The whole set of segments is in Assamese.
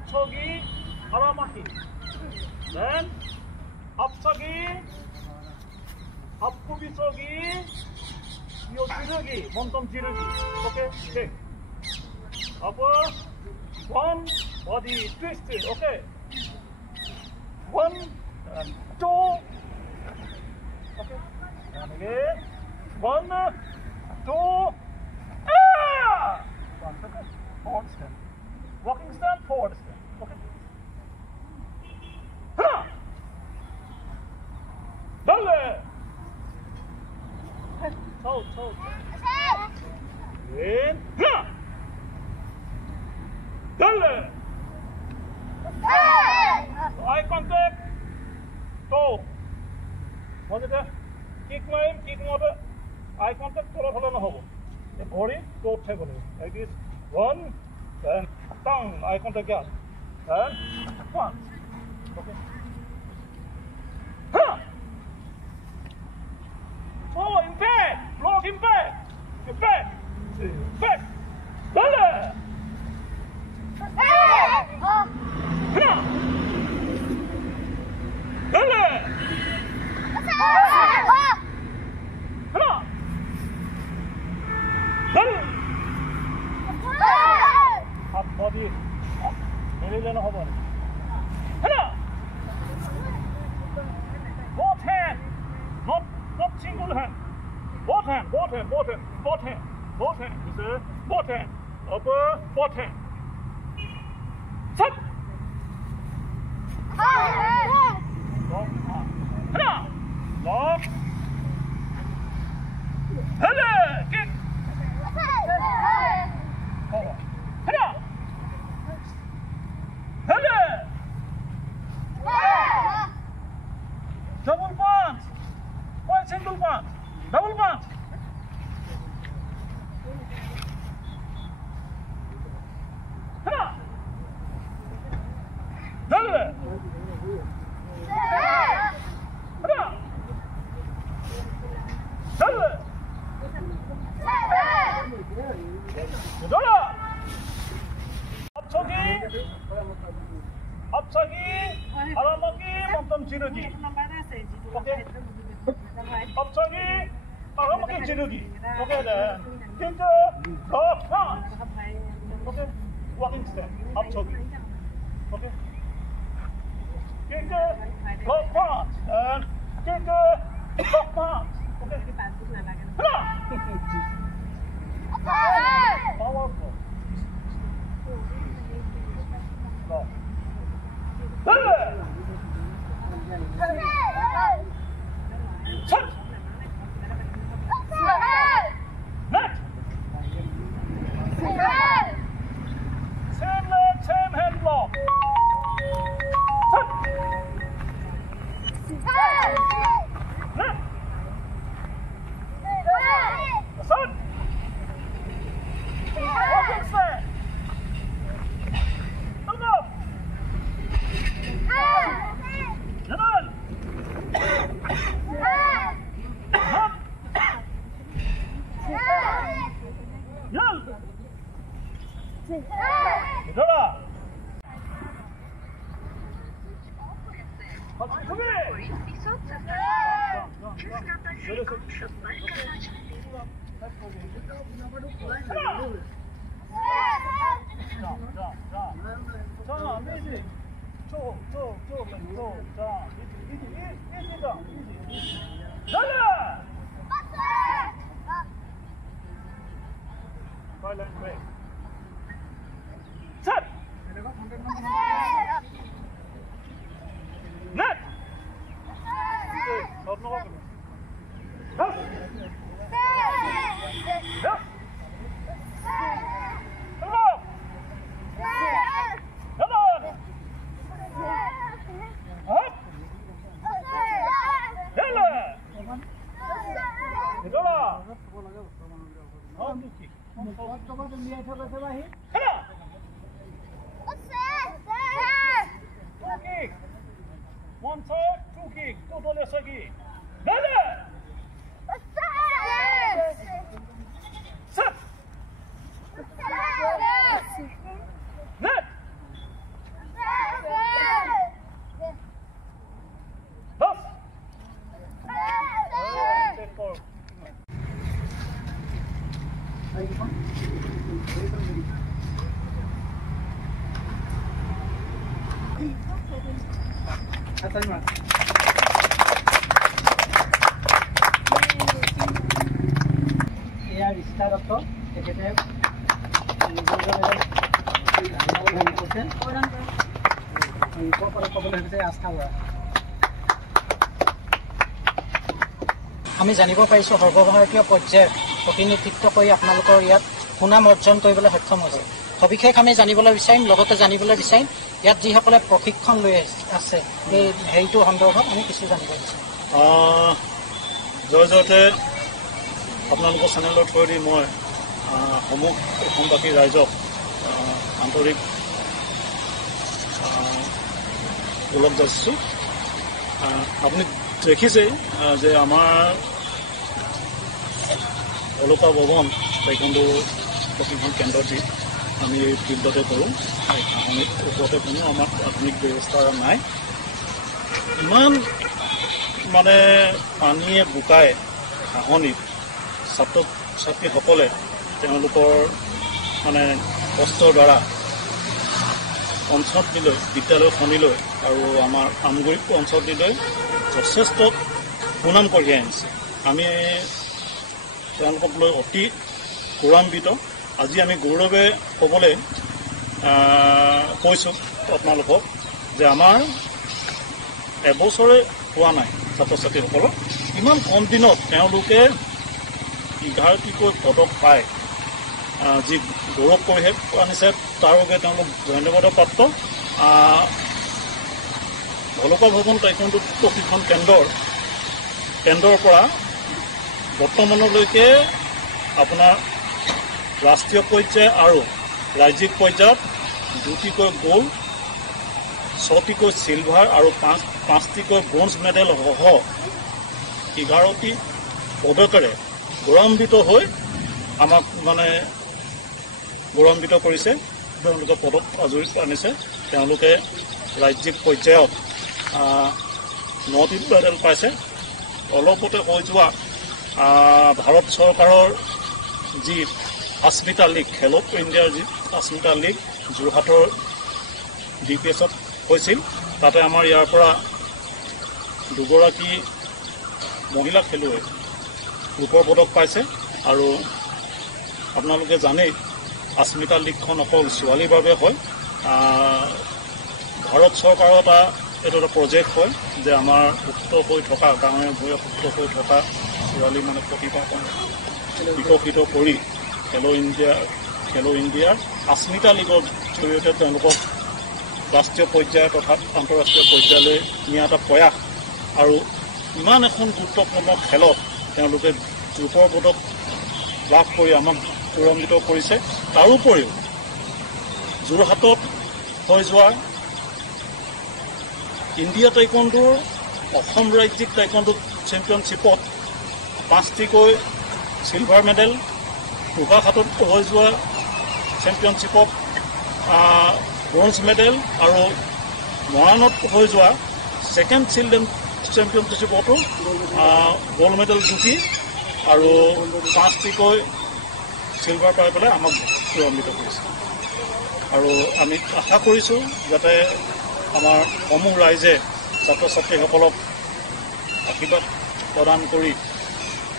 앞서기, 바라막기. Then 앞서기, 앞구비 쏘기, 요 찌르기, 몸통 찌르기. 오케이? check. Upper, one, body twist. Okay? One, and two. Okay? And again. One, two, ah! One second. Forward step. Walking stand, forward step. Okay? Ha! Dale! Toe. In. Ha! Dale! Eye contact. Toe. What is it? Kick my kick mother. Eye contact kora bhalo na hobo. The body toe thebo like this. One, then tongue. Eye contact again. And one. Okay. Ha! Oh, impact! Block impact! Impact! Impact! Dale! Ha! Dale! Ha! Dale! Half body. 내리려는 허벅지. 하나! Both hand. Not single hand. Both hand. You see? Both hand. Upper, both hand. Set. 하나. Lock. 하나. Kick. 하나. 하나. Double punch. Why single punch? Double punch. 하나. Dale. 하나. Dale. 돌아. 앞서기, 바라먹기, 몸통 지르기. 오케이. 앞서기, 바라먹기, 지르기. 오케이, 네. 힌트, 더 펀치. 오케이. 워킹 스텝, 앞서기. 오케이. 힌트, 더 펀치. 힌트, 더 펀치. 오케이. 하나. 파워풀. Dale! Set! Net! Same leg, same hand block. Set! Net! Set! Walking stand! Look up! Jalan! Hop! Yal! Itolah! 자, 미지. 자, 이지. 달려! Violent break. Set! Net! Stop now. Yes! Yes! Hello! Come on! Up! Hello! Itolah! 하나! Two kick! One side, two kick. 또 돌려서기. 나가! 셋! 넷! এয়া ৰিষ্টা দত্ত তেখেতে আমি জানিব পাৰিছোঁ সৰ্বভাৰতীয় পৰ্যায়ত প্ৰতিনিধিত্ব কৰি আপোনালোকৰ ইয়াত সুনাম অৰ্জন কৰিবলৈ সক্ষম হৈছে। সবিশেষ আমি জানিবলৈ বিচাৰিম, লগতে জানিবলৈ বিচাৰিম ইয়াত যিসকলে প্ৰশিক্ষণ লৈ আছে এই হেৰিটোৰ সন্দৰ্ভত আমি কিছু জানিব বিচাৰিম। জয়তে আপোনালোকৰ চেনেলৰ থ্ৰুৱেদি মই সমূহ অসমবাসী ৰাইজক আন্তৰিক ওলগ যাচিছোঁ। আপুনি দেখিছেই যে আমাৰ অলকা ভৱন টাইকোণ্ডো প্ৰশিক্ষণ কেন্দ্ৰটি আমি এই ফিল্ডতে কৰোঁ। ঘাঁহনিৰ ওপৰতে কোনো আমাৰ আধুনিক ব্যৱস্থা নাই। ইমান মানে পানীয়ে বোকাই ঘাঁহনিত ছাত্ৰ ছাত্ৰীসকলে তেওঁলোকৰ মানে কষ্টৰ দ্বাৰা অঞ্চলটিলৈ বিদ্যালয়খনিলৈ আৰু আমাৰ আমগুৰি অঞ্চলটিলৈ যথেষ্ট সুনাম কঢ়িয়াই আনিছে। আমি তেওঁলোকক লৈ অতি গৌৰৱান্বিত। আজি আমি গৌৰৱে ক'বলৈ কৈছোঁ আপোনালোকক যে আমাৰ এবছৰে হোৱা নাই ছাত্ৰ ছাত্ৰীসকলক ইমান কম দিনত তেওঁলোকে 11টিকৈ পদক পায়, যি গৌৰৱ কঢ়িয়াই আনিছে তাৰ বাবে তেওঁলোক ধন্যবাদৰ পাত্ৰ। অলকা ভৱন টাইকোণ্ডো প্ৰশিক্ষণ কেন্দ্ৰৰ পৰা বৰ্তমানলৈকে আপোনাৰ ৰাষ্ট্ৰীয় পৰ্যায় আৰু ৰাজ্যিক পৰ্যায়ত 2টিকৈ গ'ল্ড, 6টিকৈ চিলভাৰ আৰু 5টিকৈ ব্ৰঞ্জ মেডেল সহ 11টি পদকেৰে গৌৰৱান্বিত হৈ আমাক মানে গৌৰৱান্বিত কৰিছে। তেওঁলোকে পদক আজৰি আনিছে। তেওঁলোকে ৰাজ্যিক পৰ্যায়ত 9টি মেডেল পাইছে। অলপতে হৈ যোৱা ভাৰত চৰকাৰৰ যি আস্মিতা লীগ, খেলো ইণ্ডিয়াৰ যি আস্মিতা লীগ যোৰহাটৰ DPSত হৈছিল, তাতে আমাৰ ইয়াৰ পৰা 2গৰাকী মহিলা খেলুৱৈ ৰূপৰ পদক পাইছে। আৰু আপোনালোকে জানেই আস্মিতা লীগখন অকল ছোৱালীৰ বাবে হয়। ভাৰত চৰকাৰৰ এইটো এটা প্ৰজেক্ট হয় যে আমাৰ সুস্থ হৈ থকা গাঁৱে ভূঞে সুস্থ হৈ থকা ছোৱালী মানে প্ৰতিভাখন বিকশিত কৰি খেলো ইণ্ডিয়াৰ আস্মিতা লীগৰ জৰিয়তে তেওঁলোকক ৰাষ্ট্ৰীয় পৰ্যায় তথা আন্তঃৰাষ্ট্ৰীয় পৰ্যায়লৈ নিয়া এটা প্ৰয়াস। আৰু ইমান এখন গুৰুত্বপূৰ্ণ খেলত তেওঁলোকে ৰূপৰ পদক লাভ কৰি আমাক গৌৰৱান্বিত কৰিছে। তাৰোপৰিও যোৰহাটত হৈ যোৱা ইণ্ডিয়া টাইকোণ্ডোৰ অসম ৰাজ্যিক টাইকোণ্ডো চেম্পিয়নশ্বিপত 5টিকৈ চিলভাৰ মেডেল, গোলাঘাটত হৈ যোৱা চেম্পিয়নশ্বিপত ব্ৰঞ্জ মেডেল আৰু মৰাণত হৈ যোৱা ছেকেণ্ড চিলড্ৰেন চেম্পিয়নশ্বিপতো গ'ল্ড মেডেল 2টি আৰু 5টিকৈ চিলভাৰ পাই পেলাই আমাক গৌৰৱান্বিত কৰিছে। আৰু আমি আশা কৰিছোঁ যাতে আমাৰ সমূহ ৰাইজে ছাত্ৰ ছাত্ৰীসকলক আশীৰ্বাদ প্ৰদান কৰি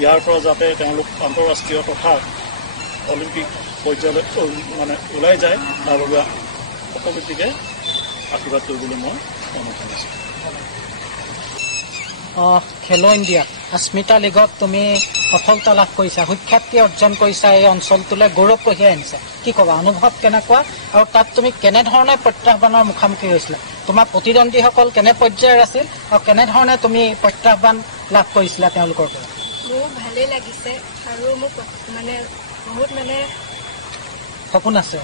ইয়াৰ পৰা যাতে তেওঁলোক আন্তঃৰাষ্ট্ৰীয় তথা অলিম্পিক পৰ্যায়লৈ মানে ওলাই যায় তাৰ বাবে সকলোটিকে আশীৰ্বাদ কৰিবলৈ মই অনুৰোধ কৰিছোঁ। খেলো ইণ্ডিয়াত আস্মিতা লীগত তুমি সফলতা লাভ কৰিছা, সুখ্যাতি অৰ্জন কৰিছা, এই অঞ্চলটোলৈ গৌৰৱ কঢ়িয়াই আনিছা। কি ক'বা, অনুভৱ কেনেকুৱা আৰু তাত তুমি কেনেধৰণে প্ৰত্যাহ্বানৰ মুখামুখি হৈছিলা? তোমাৰ প্ৰতিদ্বন্দ্বীসকল কেনে পৰ্যায়ৰ আছিল আৰু কেনেধৰণে তুমি প্ৰত্যাহ্বান লাভ কৰিছিলা তেওঁলোকৰ পৰা? মোৰ ভালেই লাগিছে আৰু মোক মানে বহুত সপোন আছে।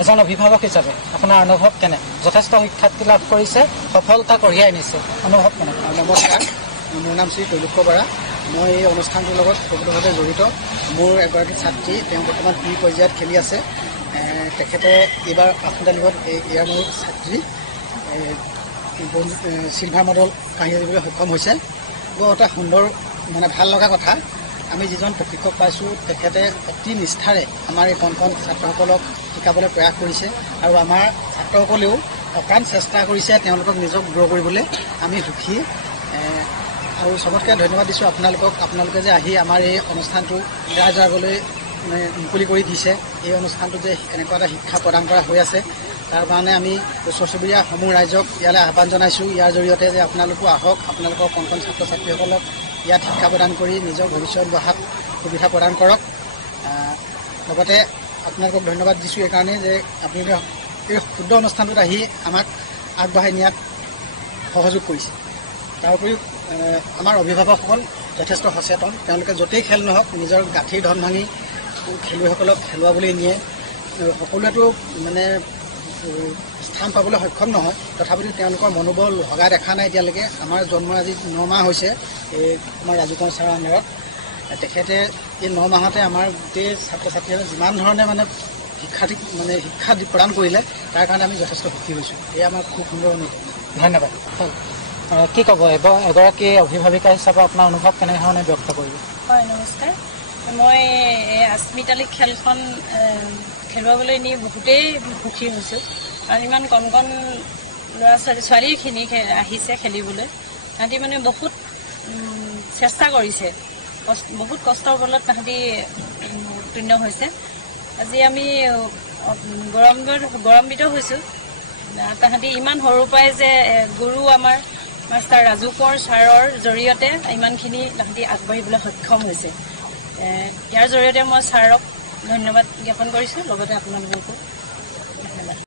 এজন অভিভাৱক হিচাপে আপোনাৰ অনুভৱ কেনে? যথেষ্ট শিক্ষাৰ্থী লাভ কৰিছে, সফলতা কঢ়িয়াই আনিছে, অনুভৱ কেনে? নমস্কাৰ, মোৰ নাম শ্ৰী তৈলুক্য বৰা। মই এই অনুষ্ঠানটোৰ লগত প্ৰকৃতভাৱে জড়িত। মোৰ এগৰাকী ছাত্ৰী, তেওঁ বৰ্তমান প্ৰি পৰ্যায়ত খেলি আছে। তেখেতে এইবাৰ আস্মিতা লীগত ইয়াৰ মোৰ ছাত্ৰী চিলভাৰ মেডেল কাঢ়ি আনিবলৈ সক্ষম হৈছে। বৰ এটা সুন্দৰ ভাল লগা কথা। আমি যিজন প্ৰশিক্ষক পাইছোঁ তেখেতে অতি নিষ্ঠাৰে আমাৰ এই কণ ছাত্ৰসকলক শিকাবলৈ প্ৰয়াস কৰিছে আৰু আমাৰ ছাত্ৰসকলেও অকাণ চেষ্টা কৰিছে তেওঁলোকক নিজক গ্ৰ' কৰিবলৈ। আমি সুখী আৰু চবতকৈ ধন্যবাদ দিছোঁ আপোনালোকে যে আহি আমাৰ এই অনুষ্ঠানটো ৰাইজ আগলৈ মুকলি কৰি দিছে। এই অনুষ্ঠানটো যে এনেকুৱা এটা শিক্ষা প্ৰদান কৰা হৈ আছে তাৰ কাৰণে আমি ওচৰ চুবুৰীয়া সমূহ ৰাইজক ইয়ালৈ আহ্বান জনাইছোঁ। ইয়াৰ জৰিয়তে যে আপোনালোকো আহক, আপোনালোকৰ কণ ছাত্ৰ ছাত্ৰীসকলক ইয়াত শিক্ষা প্ৰদান কৰি নিজৰ ভৱিষ্যত গঢ়াত সুবিধা প্ৰদান কৰক। লগতে আপোনালোকক ধন্যবাদ দিছোঁ এইকাৰণে যে আপোনালোকে এই শুদ্ধ অনুষ্ঠানটোত আহি আমাক আগবঢ়াই নিয়াত সহযোগ কৰিছে। তাৰ উপৰিও আমাৰ অভিভাৱকসকল যথেষ্ট সচেতন। তেওঁলোকে য'তেই খেল নহওক নিজৰ গাঁঠিৰ ধন ভাঙি খেলুৱৈসকলক খেলুৱাবলৈ নিয়ে। সকলোৱেতো মানে স্থান পাবলৈ সক্ষম নহয়, তথাপিতো তেওঁলোকৰ মনোবল ভগা দেখা নাই এতিয়ালৈকে। আমাৰ জন্ম আজি 9 মাহ হৈছে এই আমাৰ ৰাজু কোঁৱৰ ছাৰৰ আণ্ডাৰত। তেখেতে এই 9 মাহতে আমাৰ গোটেই ছাত্ৰ ছাত্ৰীসকলে যিমান ধৰণে মানে শিক্ষা প্ৰদান কৰিলে তাৰ কাৰণে আমি যথেষ্ট সুখী হৈছোঁ। এয়া আমাৰ খুব সুন্দৰ অনুভৱ। ধন্যবাদ। কি ক'ব এগৰাকী অভিভাৱিকা হিচাপে আপোনাৰ অনুভৱ কেনেধৰণে ব্যক্ত কৰিব? হয়, নমস্কাৰ। মই এই আস্মিতালী খেলখন খেলুৱাবলৈ নি বহুতেই সুখী হৈছোঁ। কাৰণ ইমান কণ ল'ৰা ছোৱালীখিনি আহিছে খেলিবলৈ। তাহাঁতি মানে বহুত চেষ্টা কৰিছে, বহুত কষ্টৰ বলত তাহাঁতি উত্তীৰ্ণ হৈছে। আজি আমি গৌৰৱান্বিত হৈছোঁ। তাহাঁতি ইমান সৰুৰ পৰাই যে গুৰু আমাৰ মাষ্টাৰ ৰাজু কোঁৱৰ ছাৰৰ জৰিয়তে ইমানখিনি তাহাঁতি আগবাঢ়িবলৈ সক্ষম হৈছে। ইয়াৰ জৰিয়তে মই ছাৰক ধন্যবাদ জ্ঞাপন কৰিছোঁ, লগতে আপোনালোককো।